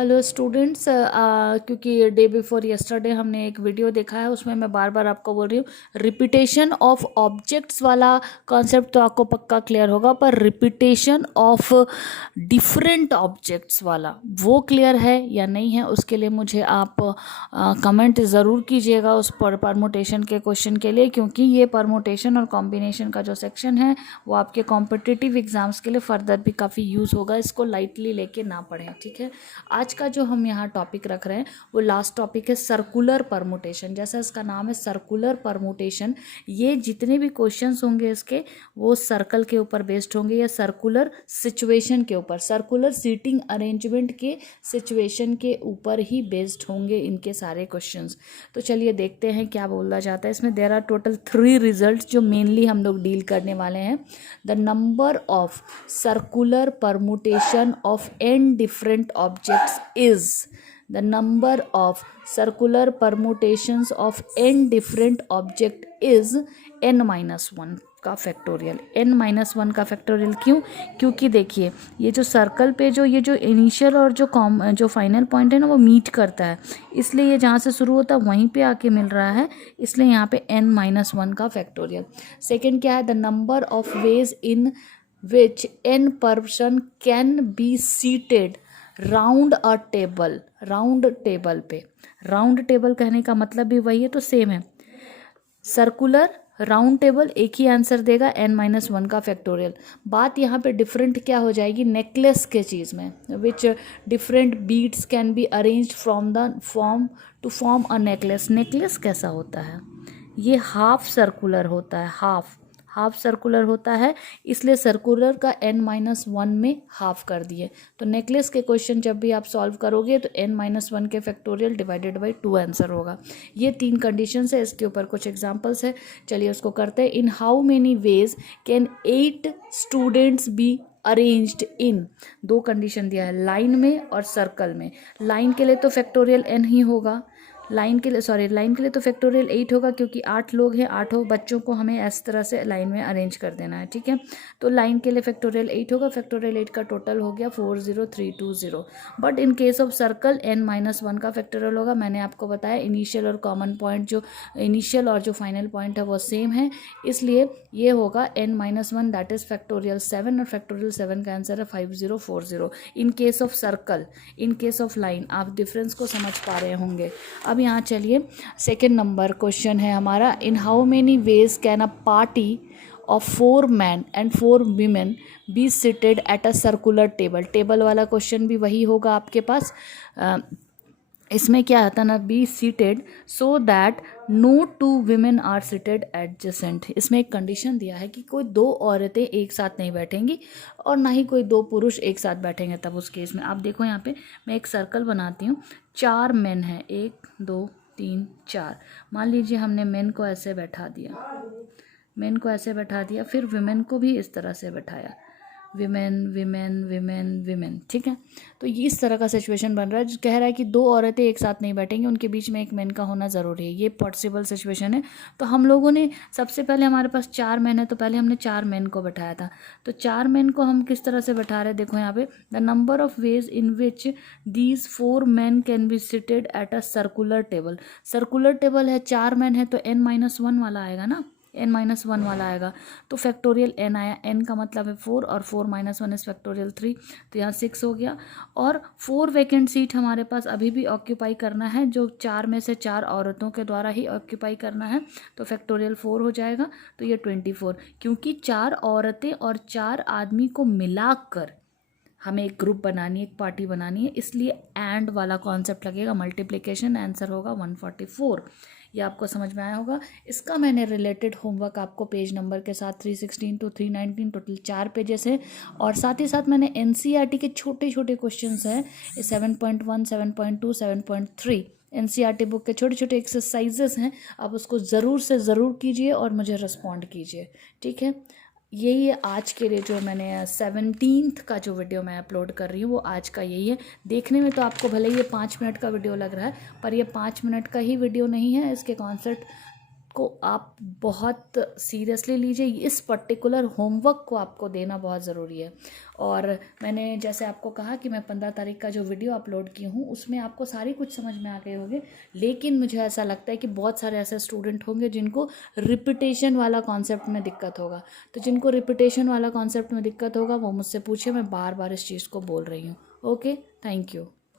Hello students, क्योंकि day before yesterday हमने एक वीडियो देखा है, उसमें मैं बार बार आपको बोल रही हूँ रिपीटेशन ऑफ ऑब्जेक्ट्स वाला कॉन्सेप्ट तो आपको पक्का क्लियर होगा, पर रिपीटेशन ऑफ डिफरेंट ऑब्जेक्ट्स वाला वो क्लियर है या नहीं है, उसके लिए मुझे आप कमेंट ज़रूर कीजिएगा उस परमुटेशन के क्वेश्चन के लिए, क्योंकि ये परमुटेशन और कॉम्बिनेशन का जो सेक्शन है वो आपके कॉम्पिटिटिव एग्जाम्स के लिए फर्दर भी काफ़ी यूज़ होगा। इसको लाइटली लेके ना पढ़ें, ठीक है। आज का जो हम यहाँ टॉपिक रख रहे हैं वो लास्ट टॉपिक है सर्कुलर परमुटेशन। जैसा इसका नाम है सर्कुलर परमुटेशन, ये जितने भी क्वेश्चंस होंगे इसके वो सर्कल के ऊपर बेस्ड होंगे या सर्कुलर सिचुएशन के ऊपर, सर्कुलर सीटिंग अरेंजमेंट के सिचुएशन के ऊपर ही बेस्ड होंगे इनके सारे क्वेश्चंस। तो चलिए देखते हैं क्या बोला जाता है इसमें। देयर आर टोटल 3 रिजल्ट जो मेनली हम लोग डील करने वाले हैं। The number of circular permutation of n different objects is the number of circular permutations of n different object is n minus 1 का फैक्टोरियल। n माइनस 1 का factorial क्यों? क्योंकि देखिए ये जो सर्कल पे ये जो इनिशियल और जो फाइनल पॉइंट है ना वो मीट करता है, इसलिए ये जहाँ से शुरू होता है वहीं पे आके मिल रहा है, इसलिए यहाँ पे n माइनस 1 का फैक्टोरियल। सेकेंड क्या है? The number of ways in which n person can be seated round a table, round table पे। राउंड टेबल कहने का मतलब भी वही है, तो सेम है। सर्कुलर राउंड टेबल एक ही आंसर देगा, n माइनस 1 का फैक्टोरियल। बात यहाँ पे डिफरेंट क्या हो जाएगी? नेकलेस के चीज़ में, which different beads can be arranged from the form to form a necklace. Necklace कैसा होता है? ये हाफ सर्कुलर होता है, हाफ सर्कुलर होता है, इसलिए सर्कुलर का n माइनस 1 में हाफ कर दिए। तो नेकलेस के क्वेश्चन जब भी आप सॉल्व करोगे तो n माइनस 1 के फैक्टोरियल डिवाइडेड बाई 2 आंसर होगा। ये 3 कंडीशंस है, इसके ऊपर कुछ एग्जांपल्स है, चलिए उसको करते हैं। इन how many ways can 8 students be arranged in? 2 condition दिया है, लाइन में और सर्कल में। लाइन के लिए तो फैक्टोरियल n ही होगा, लाइन के लिए तो फैक्टोरियल 8 होगा, क्योंकि 8 लोग हैं, 8 बच्चों को हमें इस तरह से लाइन में अरेंज कर देना है, ठीक है। तो लाइन के लिए फैक्टोरियल 8 होगा, फैक्टोरियल 8 का टोटल हो गया 40320। But in case of circle n minus 1 का फैक्टोरियल होगा। मैंने आपको बताया इनिशियल और कॉमन पॉइंट, जो इनिशियल और जो फाइनल पॉइंट है वो सेम है, इसलिए ये होगा n minus 1 that is factorial 7, और फैक्टोरियल 7 का आंसर है 5040 in case of circle. In case of line आप डिफरेंस को समझ पा रहे होंगे। अब यहाँ चलिए सेकेंड नंबर क्वेश्चन है हमारा। In how many ways can a party of 4 men and 4 women be seated at a circular table? Table वाला क्वेश्चन भी वही होगा आपके पास। इसमें क्या आता ना, be seated so that no 2 women are seated adjacent. इसमें एक कंडीशन दिया है कि कोई 2 औरतें एक साथ नहीं बैठेंगी और ना ही कोई 2 पुरुष एक साथ बैठेंगे। तब उस केस में आप देखो यहाँ पे मैं एक सर्कल बनाती हूँ, 4 मेन हैं, 1 2 3 4। मान लीजिए हमने मेन को ऐसे बैठा दिया, फिर विमेन को भी इस तरह से बैठाया, विमेन विमेन विमेन विमेन, ठीक है। तो ये इस तरह का सिचुएशन बन रहा है, जो कह रहा है कि 2 औरतें एक साथ नहीं बैठेंगी, उनके बीच में एक मैन का होना ज़रूरी है। ये पॉसिबल सिचुएशन है। तो हम लोगों ने सबसे पहले, हमारे पास 4 मैन है, तो पहले हमने 4 मैन को बैठाया था। तो 4 मैन को हम किस तरह से बैठा रहे हैं? देखो यहाँ पे, the number of ways in which these 4 man can be seated at a circular table. Circular table है, 4 मैन है, तो n माइनस 1 वाला आएगा ना, n माइनस 1 वाला आएगा। तो फैक्टोरियल n आया, n का मतलब है 4, और 4 माइनस 1 इज फैक्टोरियल 3, तो यहाँ 6 हो गया। और 4 वैकेंट सीट हमारे पास अभी भी ऑक्यूपाई करना है, जो 4 में से 4 औरतों के द्वारा ही ऑक्यूपाई करना है, तो फैक्टोरियल 4 हो जाएगा। तो ये 24, क्योंकि 4 औरतें और 4 आदमी को मिलाकर हमें एक ग्रुप बनानी है, एक पार्टी बनानी है, इसलिए एंड वाला कॉन्सेप्ट लगेगा, मल्टीप्लिकेशन, आंसर होगा 144। ये आपको समझ में आया होगा। इसका मैंने रिलेटेड होमवर्क आपको पेज नंबर के साथ 316 to 319 टोटल 4 पेजेस है, और साथ ही साथ मैंने NCERT के छोटे छोटे क्वेश्चंस हैं 7.1 7.2 7.3 NCERT बुक के छोटे छोटे एक्सरसाइजेस हैं, आप उसको ज़रूर से ज़रूर कीजिए और मुझे रिस्पॉन्ड कीजिए, ठीक है। यही है आज के लिए, जो मैंने 17th का जो वीडियो मैं अपलोड कर रही हूँ वो आज का यही है। देखने में तो आपको भले ही ये 5 मिनट का वीडियो लग रहा है, पर ये 5 मिनट का ही वीडियो नहीं है, इसके कॉन्सेप्ट को आप बहुत सीरियसली लीजिए। इस पर्टिकुलर होमवर्क को आपको देना बहुत ज़रूरी है। और मैंने जैसे आपको कहा कि मैं 15 तारीख का जो वीडियो अपलोड की हूँ उसमें आपको सारी कुछ समझ में आ गए होंगे, लेकिन मुझे ऐसा लगता है कि बहुत सारे ऐसे स्टूडेंट होंगे जिनको रिपीटेशन वाला कॉन्सेप्ट में दिक्कत होगा। तो जिनको रिपीटेशन वाला कॉन्सेप्ट में दिक्कत होगा वो मुझसे पूछे, मैं बार बार इस चीज़ को बोल रही हूँ। Okay, thank you.